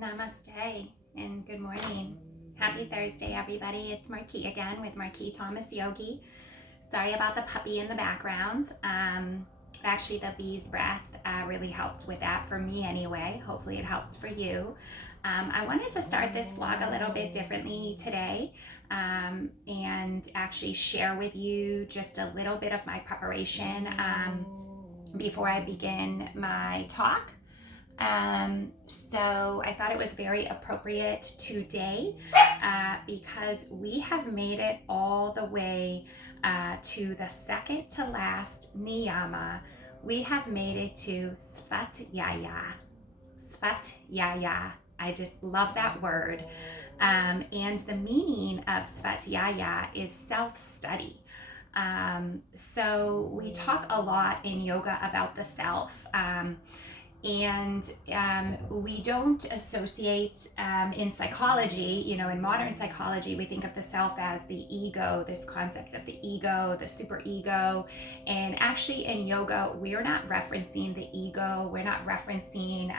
Namaste and good morning. Happy Thursday, everybody. It's Marquis again with Marquis Thomas Yogi. Sorry about the puppy in the background. Actually, the bee's breath really helped with that for me anyway. Hopefully, it helped for you. I wanted to start this vlog a little bit differently today and actually share with you just a little bit of my preparation before I begin my talk. So I thought it was very appropriate today because we have made it all the way to the second to last Niyama. We have made it to Svadhyaya. Svadhyaya. I just love that word. And the meaning of Svadhyaya is self-study. So we talk a lot in yoga about the self. And we don't associate in psychology, in modern psychology, we think of the self as the ego, this concept of the ego, the super ego. And actually in yoga, we're not referencing the ego. We're not referencing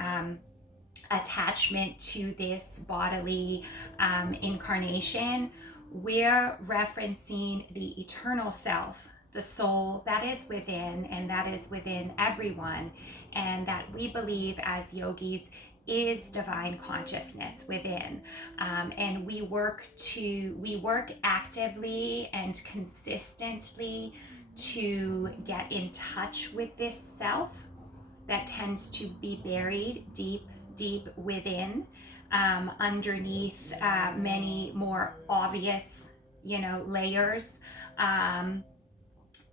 attachment to this bodily incarnation. We're referencing the eternal self, the soul that is within and that is within everyone, and that we believe as yogis is divine consciousness within. And we work actively and consistently to get in touch with this self that tends to be buried deep within, underneath many more obvious layers.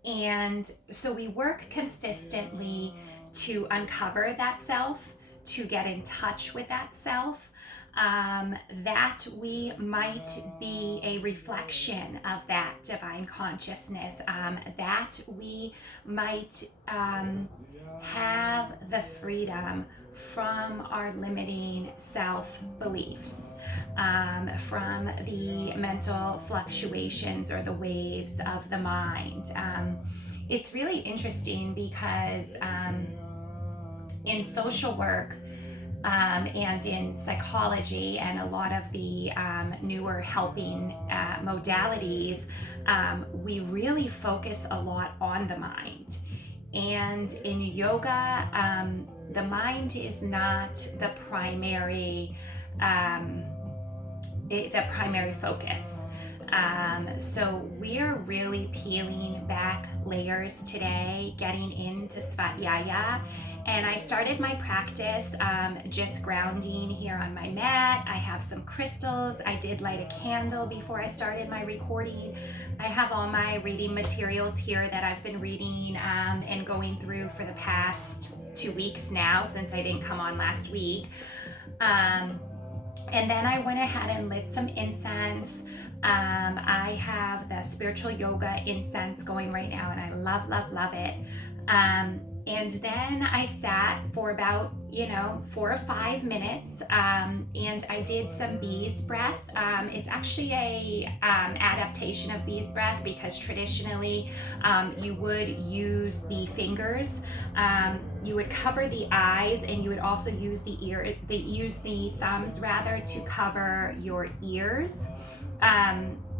And so we work consistently to uncover that self, to get in touch with that self, that we might be a reflection of that divine consciousness, that we might have the freedom from our limiting self-beliefs, from the mental fluctuations or the waves of the mind. It's really interesting because in social work and in psychology and a lot of the newer helping modalities, we really focus a lot on the mind. And in yoga, the mind is not the primary focus. So we're really peeling back layers today, getting into Svadhyaya. And I started my practice just grounding here on my mat. I have some crystals. I did light a candle before I started my recording. I have all my reading materials here that I've been reading and going through for the past 2 weeks now, since I didn't come on last week. And then I went ahead and lit some incense. I have the spiritual yoga incense going right now, and I love it. And then I sat for about 4 or 5 minutes, and I did some bees breath. It's actually a adaptation of bees breath, because traditionally you would use the fingers, you would cover the eyes, and you would also use the thumbs rather to cover your ears.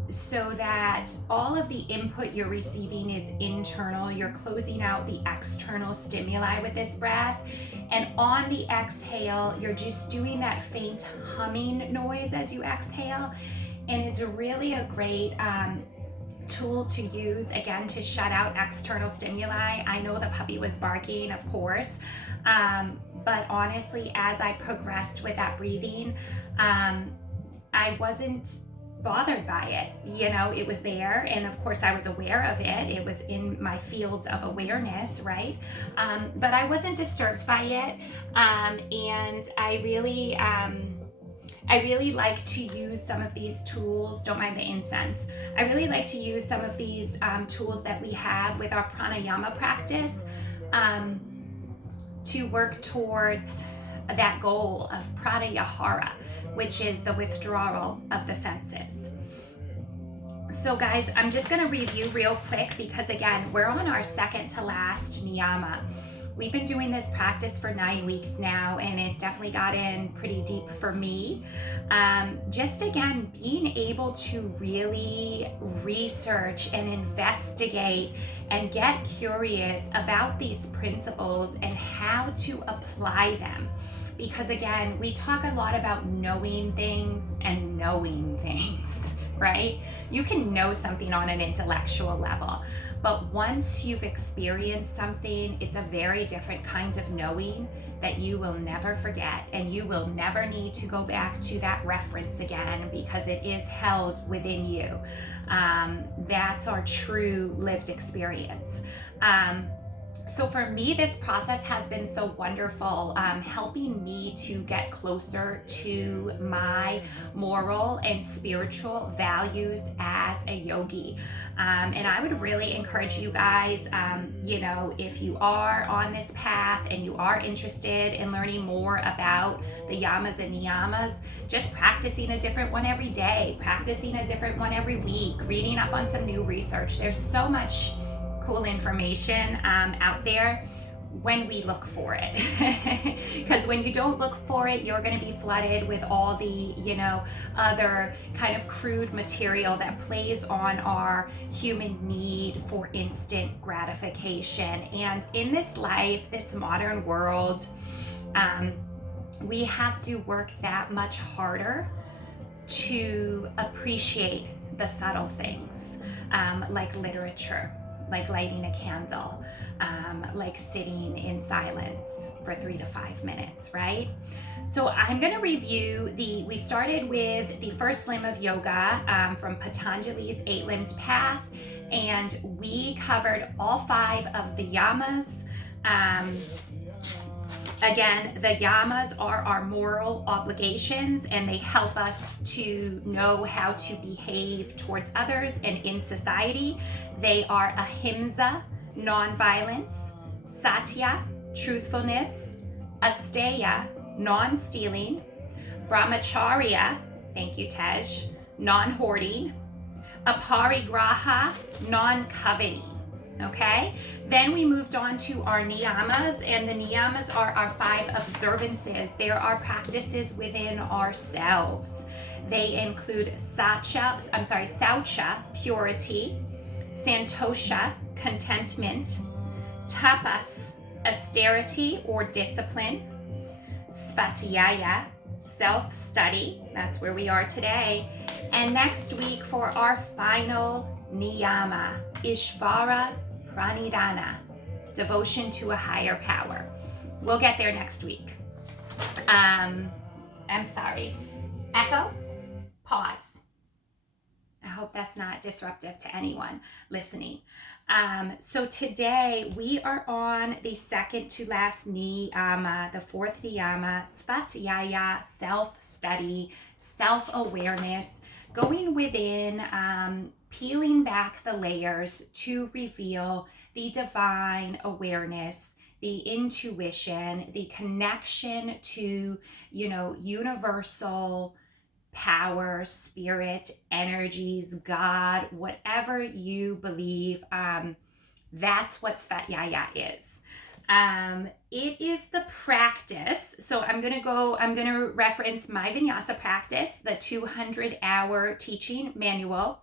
So that all of the input you're receiving is internal. You're closing out the external stimuli with this breath. And on the exhale, you're just doing that faint humming noise as you exhale. And it's really a great tool to use, again, to shut out external stimuli. I know the puppy was barking, of course, but honestly, as I progressed with that breathing, I wasn't bothered by it. It was there, and of course I was aware of it. It was in my field of awareness, right? But I wasn't disturbed by it, and I really like to use some of these tools. Don't mind the incense. I really like to use some of these tools that we have with our pranayama practice to work towards that goal of pratyahara, which is the withdrawal of the senses. So guys, I'm just going to review real quick, because again, we're on our second to last Niyama. We've been doing this practice for 9 weeks now, and it's definitely gotten pretty deep for me. Just again, being able to really research and investigate and get curious about these principles and how to apply them. Because again, we talk a lot about knowing things and knowing things, right? You can know something on an intellectual level, but once you've experienced something, it's a very different kind of knowing that you will never forget, and you will never need to go back to that reference again because it is held within you. That's our true lived experience. So for me, this process has been so wonderful, helping me to get closer to my moral and spiritual values as a yogi. And I would really encourage you guys, if you are on this path and you are interested in learning more about the yamas and niyamas, just practicing a different one every day, practicing a different one every week, reading up on some new research. There's so much cool information out there when we look for it. Because when you don't look for it, you're going to be flooded with all the, other kind of crude material that plays on our human need for instant gratification. And in this life, this modern world, we have to work that much harder to appreciate the subtle things, like literature, like lighting a candle, like sitting in silence for 3 to 5 minutes, right? So I'm going to review we started with the first limb of yoga from Patanjali's 8-limbed path, and we covered all 5 of the yamas. Again, the yamas are our moral obligations, and they help us to know how to behave towards others and in society. They are ahimsa, nonviolence; satya, truthfulness; asteya, non-stealing; brahmacharya, thank you Tej, non-hoarding; aparigraha, non-coveting. Okay, then we moved on to our niyamas, and the niyamas are our 5 observances. They are our practices within ourselves. They include saucha, purity; santosha, contentment; tapas, austerity or discipline; svadhyaya, self-study, that's where we are today. And next week for our final niyama, Ishvara Pranidhana, devotion to a higher power. We'll get there next week. I'm sorry. Echo, pause. I hope that's not disruptive to anyone listening. So today we are on the second to last niyama, the 4th niyama, Svadhyaya, self-study, self-awareness, going within, peeling back the layers to reveal the divine awareness, the intuition, the connection to, universal power, spirit, energies, God, whatever you believe. That's what Svadhyaya is. It is the practice. So I'm going to reference my vinyasa practice, the 200-hour teaching manual.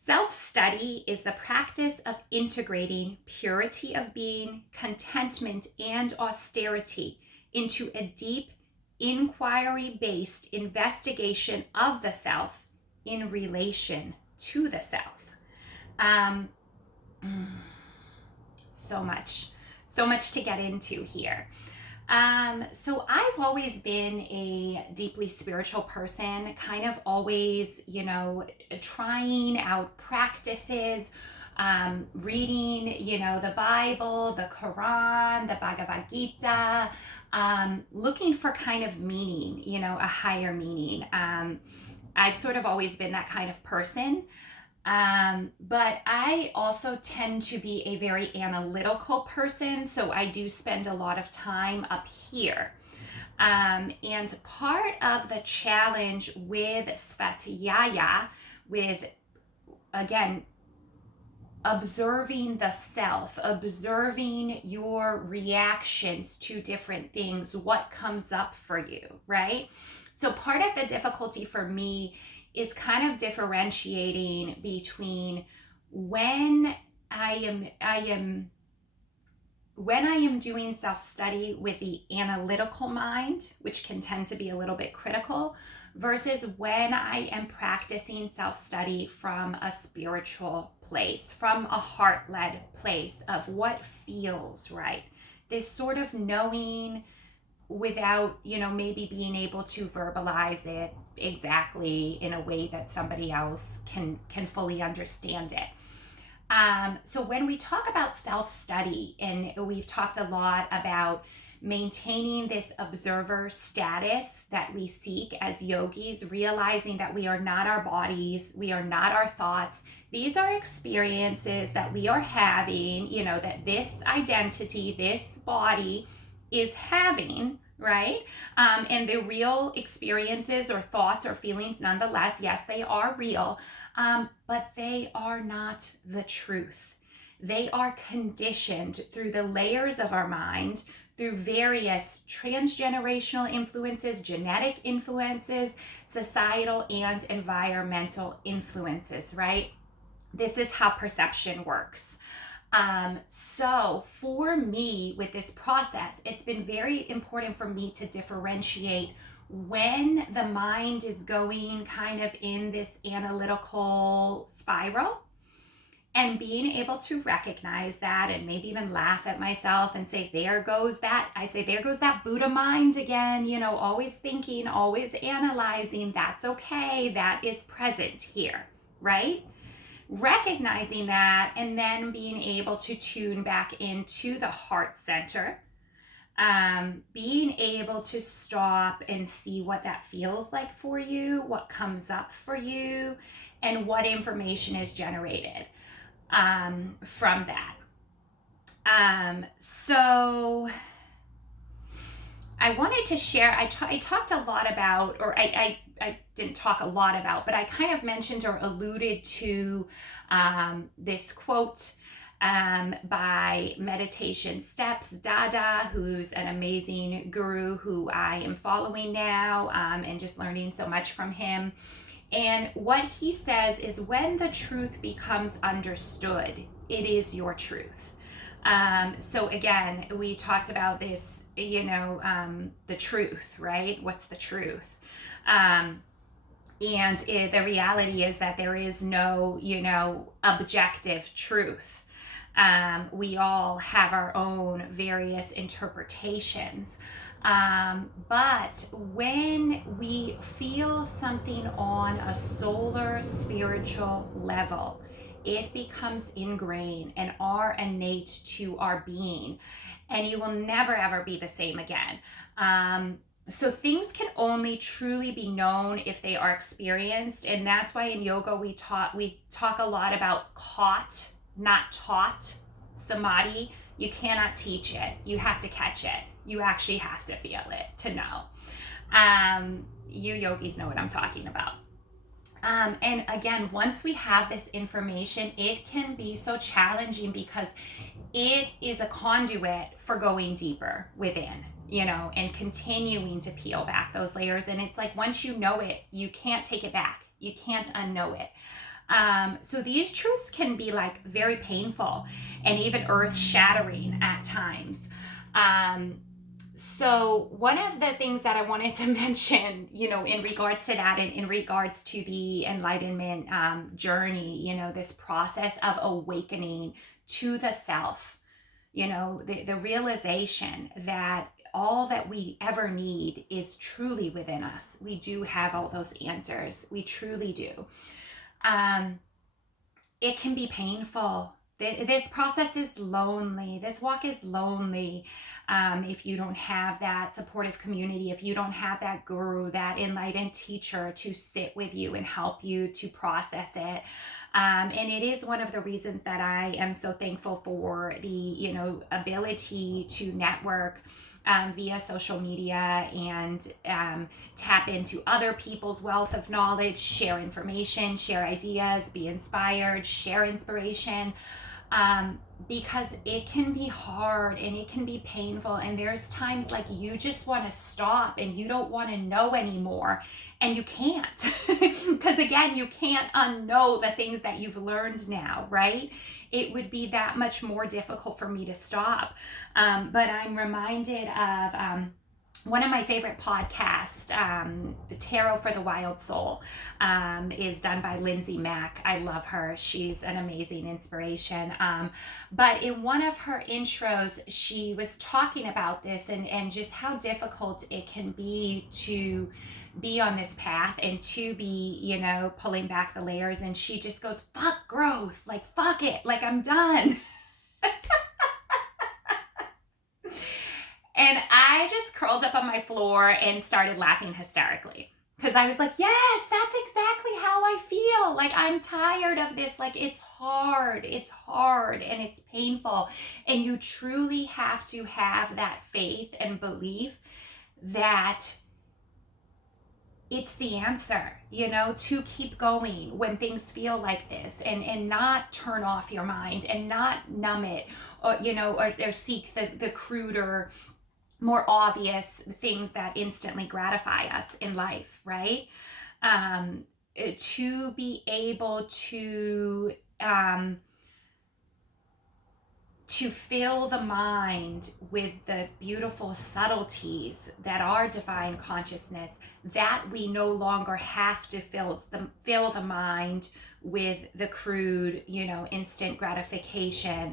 Self-study is the practice of integrating purity of being, contentment, and austerity into a deep, inquiry-based investigation of the self in relation to the self. So much to get into here. So I've always been a deeply spiritual person, kind of always, trying out practices, reading, the Bible, the Quran, the Bhagavad Gita, looking for kind of meaning, a higher meaning. I've sort of always been that kind of person. But I also tend to be a very analytical person, so I do spend a lot of time up here. And part of the challenge with Svadhyaya, with, again, observing the self, observing your reactions to different things, what comes up for you, right? So part of the difficulty for me is kind of differentiating between when I am doing self-study with the analytical mind, which can tend to be a little bit critical, versus when I am practicing self-study from a spiritual place, from a heart-led place of what feels right. This sort of knowing without, maybe being able to verbalize it exactly in a way that somebody else can fully understand it. So when we talk about self-study, and we've talked a lot about maintaining this observer status that we seek as yogis, realizing that we are not our bodies, we are not our thoughts. These are experiences that we are having, that this identity, this body is having, right? And the real experiences or thoughts or feelings, nonetheless, yes, they are real, but they are not the truth. They are conditioned through the layers of our mind, through various transgenerational influences, genetic influences, societal and environmental influences, right? This is how perception works. So for me, with this process, it's been very important for me to differentiate when the mind is going kind of in this analytical spiral, and being able to recognize that and maybe even laugh at myself and say, there goes that. I say, there goes that Buddha mind again, always thinking, always analyzing. That's okay. That is present here, right? Recognizing that, and then being able to tune back into the heart center, being able to stop and see what that feels like for you, what comes up for you, and what information is generated from that. So I wanted to share, I talked a lot about, or I didn't talk a lot about, but I kind of mentioned or alluded to this quote by Meditation Steps, Dada, who's an amazing guru who I am following now, and just learning so much from him. And what he says is, when the truth becomes understood, it is your truth. So again, we talked about this, the truth, right? What's the truth? And the reality is that there is no, objective truth. We all have our own various interpretations. But when we feel something on a solar spiritual level, it becomes ingrained and are innate to our being, and you will never ever be the same again. So things can only truly be known if they are experienced, and that's why in yoga we talk a lot about caught, not taught. Samadhi, you cannot teach it. You have to catch it. You actually have to feel it to know. You yogis know what I'm talking about. And again, once we have this information, it can be so challenging because it is a conduit for going deeper within, and continuing to peel back those layers. And it's like, once you know it, you can't take it back. You can't unknow it. So these truths can be like very painful and even earth shattering at times. So one of the things that I wanted to mention, in regards to that, and in regards to the enlightenment journey, this process of awakening to the self, the realization that all that we ever need is truly within us. We do have all those answers. We truly do. It can be painful. This process is lonely. This walk is lonely. If you don't have that supportive community, if you don't have that guru, that enlightened teacher to sit with you and help you to process it. And it is one of the reasons that I am so thankful for the, ability to network via social media and tap into other people's wealth of knowledge, share information, share ideas, be inspired, share inspiration. Because it can be hard and it can be painful, and there's times like you just want to stop and you don't want to know anymore, and you can't because again, you can't unknow the things that you've learned now, right? It would be that much more difficult for me to stop. But I'm reminded of one of my favorite podcasts, Tarot for the Wild Soul, is done by Lindsay Mack. I love her. She's an amazing inspiration. But in one of her intros, she was talking about this and just how difficult it can be to be on this path and to be, pulling back the layers. And she just goes, fuck growth, like, fuck it, like, I'm done. And I just curled up on my floor and started laughing hysterically. Because I was like, yes, that's exactly how I feel. Like, I'm tired of this. Like, it's hard and it's painful. And you truly have to have that faith and belief that it's the answer, to keep going when things feel like this, and not turn off your mind and not numb it, or, or seek the cruder, more obvious things that instantly gratify us in life, right? To be able to fill the mind with the beautiful subtleties that are divine consciousness, that we no longer have to fill the mind with the crude, instant gratification,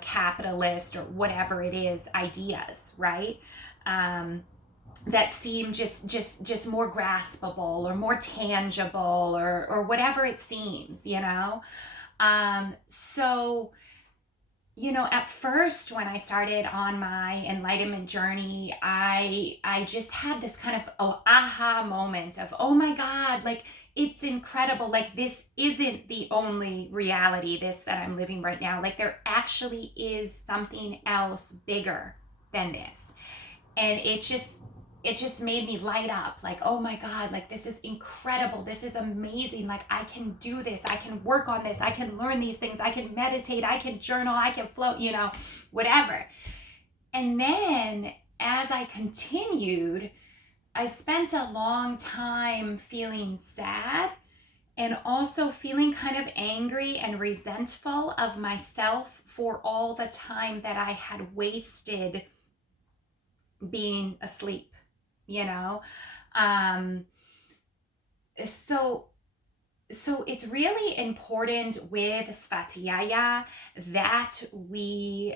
capitalist or whatever it is, ideas, right? That seem just more graspable or more tangible or whatever it seems, So, at first when I started on my enlightenment journey, I just had this kind of aha moment of, oh my God, like, it's incredible. Like, this isn't the only reality, this that I'm living right now. Like, there actually is something else bigger than this. And it just made me light up, like, oh my God, like, this is incredible, this is amazing, like, I can do this, I can work on this, I can learn these things, I can meditate, I can journal, I can float, whatever. And then as I continued, I spent a long time feeling sad and also feeling kind of angry and resentful of myself for all the time that I had wasted being asleep, um so it's really important with Svadhyaya that we,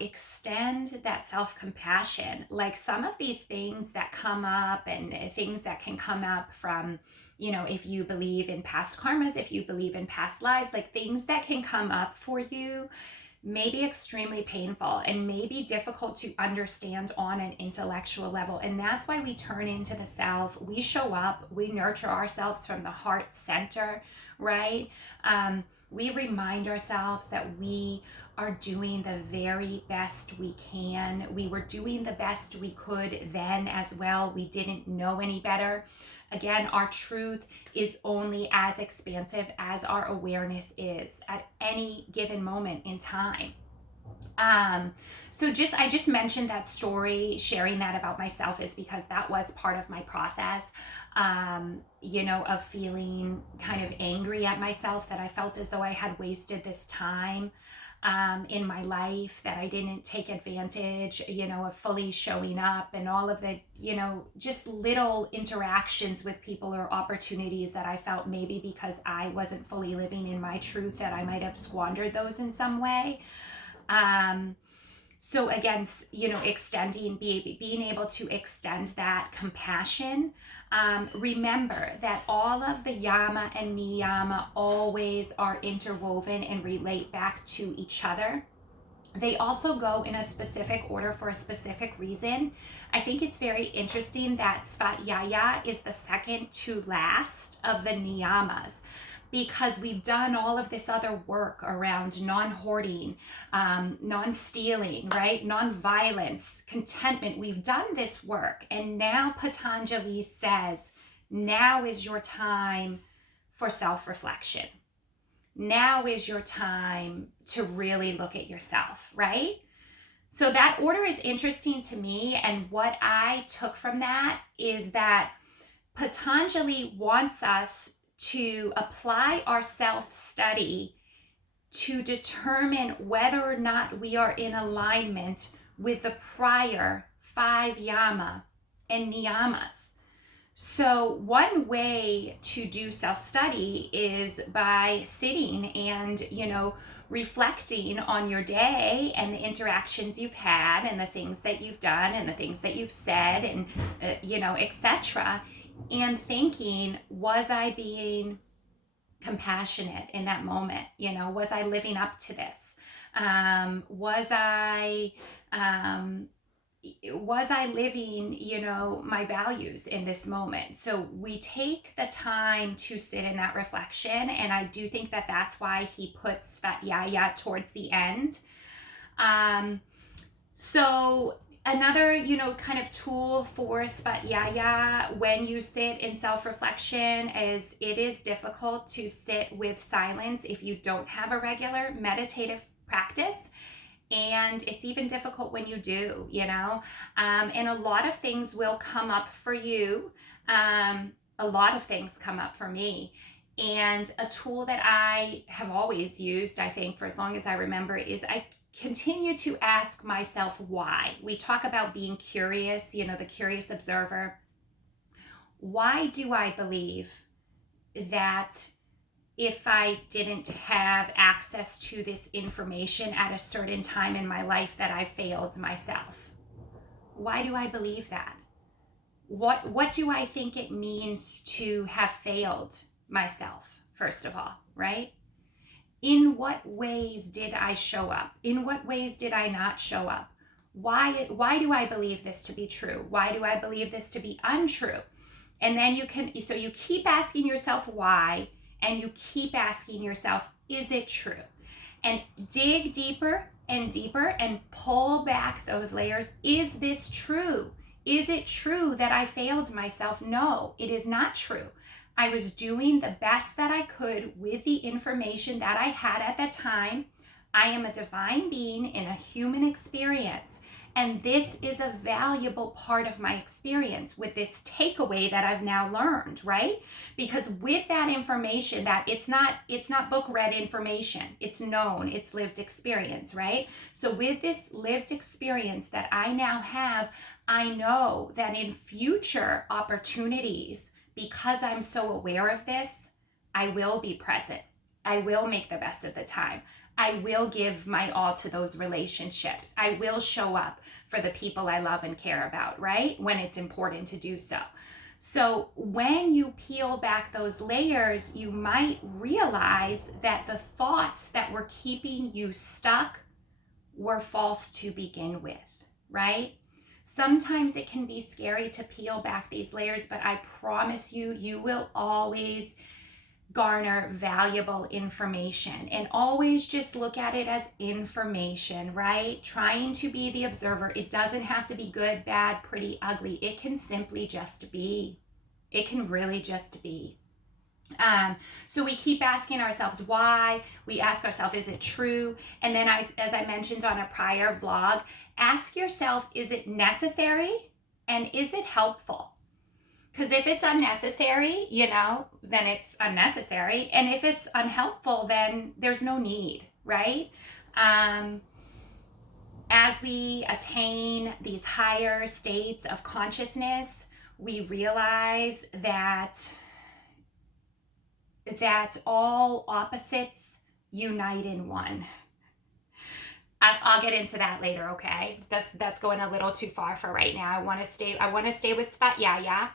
extend that self-compassion. Like, some of these things that come up and things that can come up from, if you believe in past karmas, if you believe in past lives, like, things that can come up for you may be extremely painful and may be difficult to understand on an intellectual level. And that's why we turn into the self. We show up, we nurture ourselves from the heart center, right? We remind ourselves that we are doing the very best we can. We were doing the best we could then as well. We didn't know any better. Again, our truth is only as expansive as our awareness is at any given moment in time. So I just mentioned that story, sharing that about myself, is because that was part of my process, of feeling kind of angry at myself, that I felt as though I had wasted this time in my life, that I didn't take advantage, of fully showing up, and all of the, just little interactions with people or opportunities that I felt maybe because I wasn't fully living in my truth, that I might have squandered those in some way. So again, being able to extend that compassion. Remember that all of the yama and niyama always are interwoven and relate back to each other. They also go in a specific order for a specific reason. I think it's very interesting that Svadhyaya is the second to last of the niyamas. because we've done all of this other work around non-hoarding, non-stealing, right? Non-violence, contentment. We've done this work. And now Patanjali says, now is your time for self-reflection. Now is your time to really look at yourself, right? So that order is interesting to me. And what I took from that is that Patanjali wants us to apply our self-study to determine whether or not we are in alignment with the prior 5 yama and niyamas. So one way to do self-study is by sitting and, reflecting on your day and the interactions you've had and the things that you've done and the things that you've said and, etc. And thinking, was I being compassionate in that moment? Was I living up to this? Was I living, my values in this moment? So we take the time to sit in that reflection. And I do think that that's why he puts Svadhyaya towards the end. So another, kind of tool for Svadhyaya when you sit in self-reflection is it is difficult to sit with silence if you don't have a regular meditative practice. And it's even difficult when you do, and a lot of things will come up for you. A lot of things come up for me. And a tool that I have always used, I think, for as long as I remember, is I continue to ask myself why. We talk about being curious, the curious observer. Why do I believe that if I didn't have access to this information at a certain time in my life that I failed myself? Why do I believe that? What do I think it means to have failed myself, first of all, right? In what ways did I show up? In what ways did I not show up? Why do I believe this to be true? Why do I believe this to be untrue? And then you keep asking yourself why, and you keep asking yourself, is it true? And dig deeper and deeper and pull back those layers. Is this true? Is it true that I failed myself? No, it is not true. I was doing the best that I could with the information that I had at the time. I am a divine being in a human experience. And this is a valuable part of my experience with this takeaway that I've now learned, right? Because with that information, that it's not book read information, it's known, it's lived experience, right? So with this lived experience that I now have, I know that in future opportunities, because I'm so aware of this, I will be present. I will make the best of the time. I will give my all to those relationships. I will show up for the people I love and care about, right? When it's important to do so. So when you peel back those layers, you might realize that the thoughts that were keeping you stuck were false to begin with, right? Sometimes it can be scary to peel back these layers, but I promise you, you will always garner valuable information, and always just look at it as information, right? Trying to be the observer. It doesn't have to be good, bad, pretty, ugly. It can simply just be. It can really just be. So we keep asking ourselves why. We ask ourselves, is it true? And then as I mentioned on a prior vlog, ask yourself, is it necessary? And is it helpful? Because if it's unnecessary, then it's unnecessary. And if it's unhelpful, then there's no need, right? As we attain these higher states of consciousness, we realize that all opposites unite in one. I'll get into that later, okay? That's going a little too far for right now. I want to stay with Svadhyaya.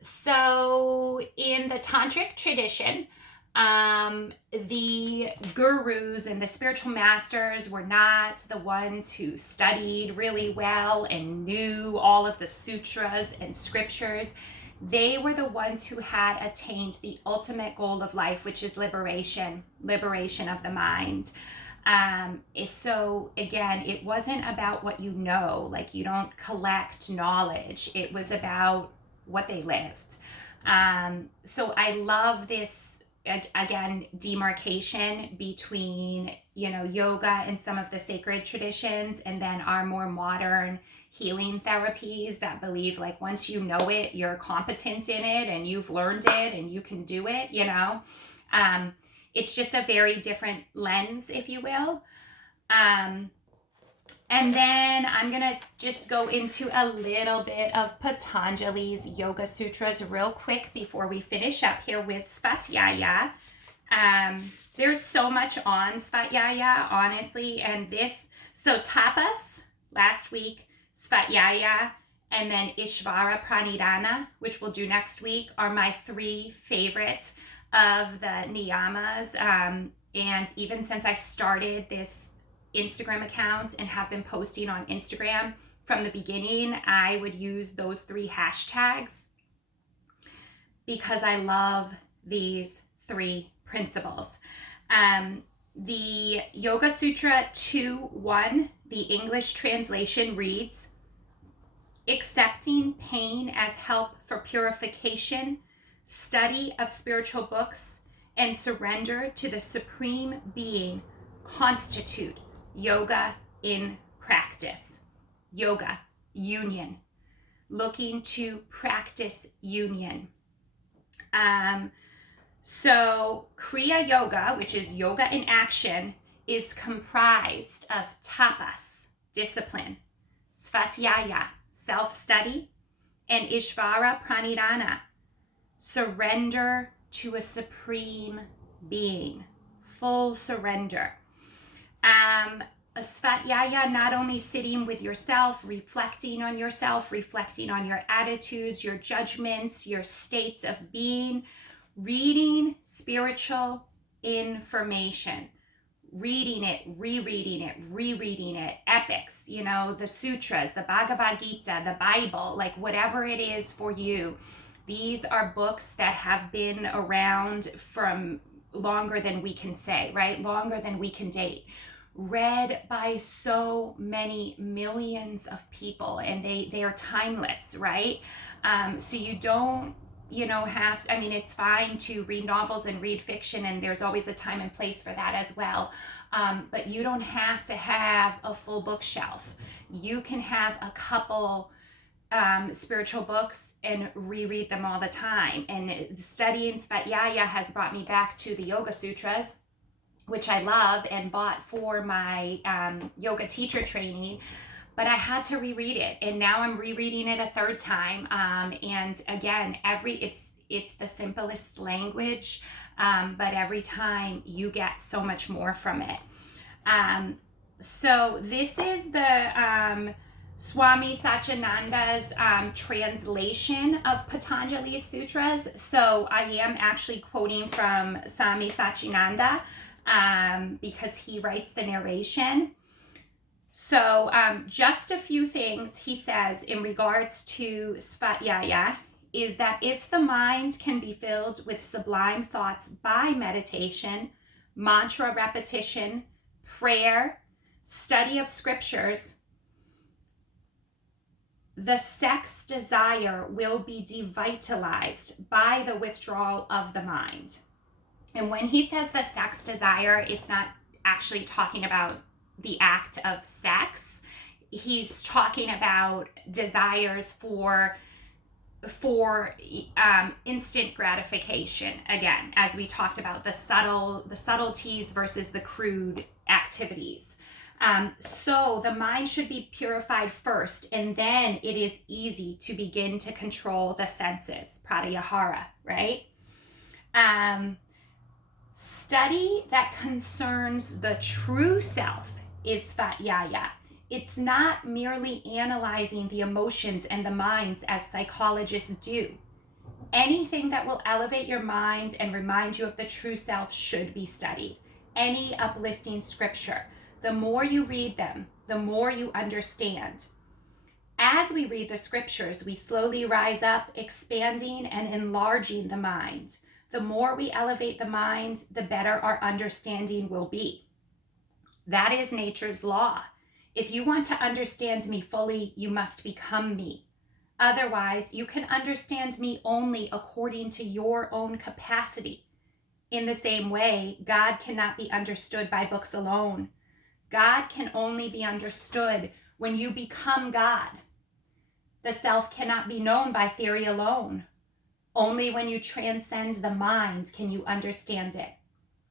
So in the tantric tradition, the gurus and the spiritual masters were not the ones who studied really well and knew all of the sutras and scriptures. They were the ones who had attained the ultimate goal of life, which is liberation of the mind. So again, it wasn't about what you know, like you don't collect knowledge. It was about what they lived. So I love this, again, demarcation between, yoga and some of the sacred traditions, and then our more modern healing therapies that believe like once you know it, you're competent in it and you've learned it and you can do it, it's just a very different lens, if you will. And then I'm going to just go into a little bit of Patanjali's Yoga Sutras real quick before we finish up here with Svadhyaya. There's so much on Svadhyaya, honestly, and so tapas last week, Svadhyaya, and then Ishvara Pranidhana, which we'll do next week, are my 3 favorite of the niyamas. And even since I started this Instagram account and have been posting on Instagram from the beginning, I would use those 3 hashtags because I love these 3 principles. The Yoga Sutra 2.1, the English translation reads, accepting pain as help for purification, study of spiritual books, and surrender to the Supreme Being constitute yoga in practice. Yoga, union, looking to practice union. So Kriya Yoga, which is yoga in action, is comprised of tapas, discipline, Svadhyaya, self-study, and Ishvara Pranidhana, surrender to a supreme being, full surrender. Svadhyaya, not only sitting with yourself, reflecting on your attitudes, your judgments, your states of being, reading spiritual information, reading it, rereading it, epics, the sutras, the Bhagavad Gita, the Bible, like whatever it is for you. These are books that have been around from longer than we can say, right? Longer than we can date. Read by so many millions of people, and they are timeless, right? So you don't, have to, it's fine to read novels and read fiction, and there's always a time and place for that as well. But you don't have to have a full bookshelf. You can have a couple spiritual books and reread them all the time. And studying Svadhyaya has brought me back to the Yoga Sutras, which I love and bought for my yoga teacher training, but I had to reread it, and now I'm rereading it a 3rd time. And again, it's the simplest language, but every time you get so much more from it. So this is the Swami Satchidananda's translation of Patanjali's sutras. So I am actually quoting from Swami Satchidananda, because he writes the narration. So just a few things he says in regards to Svadhyaya is that if the mind can be filled with sublime thoughts by meditation, mantra repetition, prayer, study of scriptures, the sex desire will be devitalized by the withdrawal of the mind. And when he says the sex desire, it's not actually talking about the act of sex. He's talking about desires for instant gratification. Again, as we talked about, the subtleties versus the crude activities. So the mind should be purified first, and then it is easy to begin to control the senses, pratyahara, right? Study that concerns the true self is Svadhyaya. It's not merely analyzing the emotions and the minds as psychologists do. Anything that will elevate your mind and remind you of the true self should be studied. Any uplifting scripture. The more you read them, the more you understand. As we read the scriptures, we slowly rise up, expanding and enlarging the mind. The more we elevate the mind, the better our understanding will be. That is nature's law. If you want to understand me fully, you must become me. Otherwise, you can understand me only according to your own capacity. In the same way, God cannot be understood by books alone. God can only be understood when you become God. The self cannot be known by theory alone. Only when you transcend the mind can you understand it.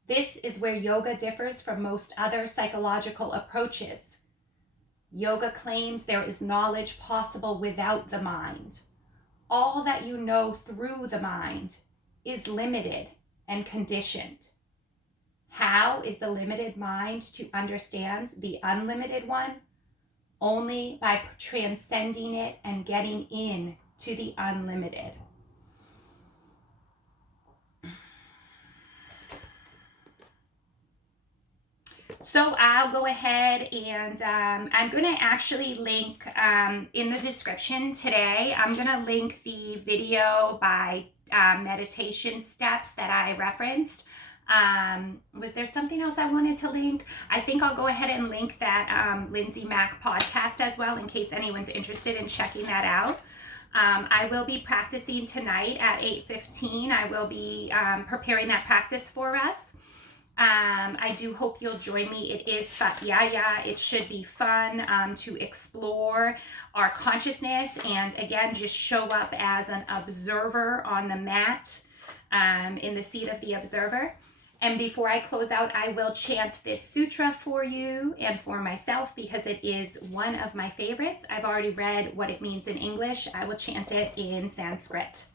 This is where yoga differs from most other psychological approaches. Yoga claims there is knowledge possible without the mind. All that you know through the mind is limited and conditioned. How is the limited mind to understand the unlimited one? Only by transcending it and getting in to the unlimited. So I'll go ahead and I'm going to actually link in the description today, I'm going to link the video by meditation steps that I referenced. Was there something else I wanted to link? I think I'll go ahead and link that Lindsay Mack podcast as well in case anyone's interested in checking that out. I will be practicing tonight at 8:15. I will be preparing that practice for us. I do hope you'll join me. It is Svadhyaya. It should be fun to explore our consciousness and again, just show up as an observer on the mat in the seat of the observer. And before I close out, I will chant this sutra for you and for myself because it is one of my favorites. I've already read what it means in English. I will chant it in Sanskrit.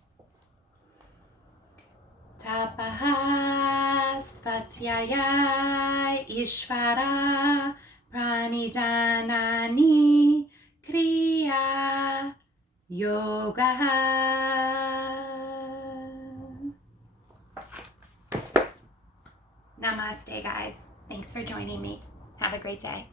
Tapaha Svadhyaya Ishvara Pranidhanani Kriya Yoga. Namaste, guys. Thanks for joining me. Have a great day.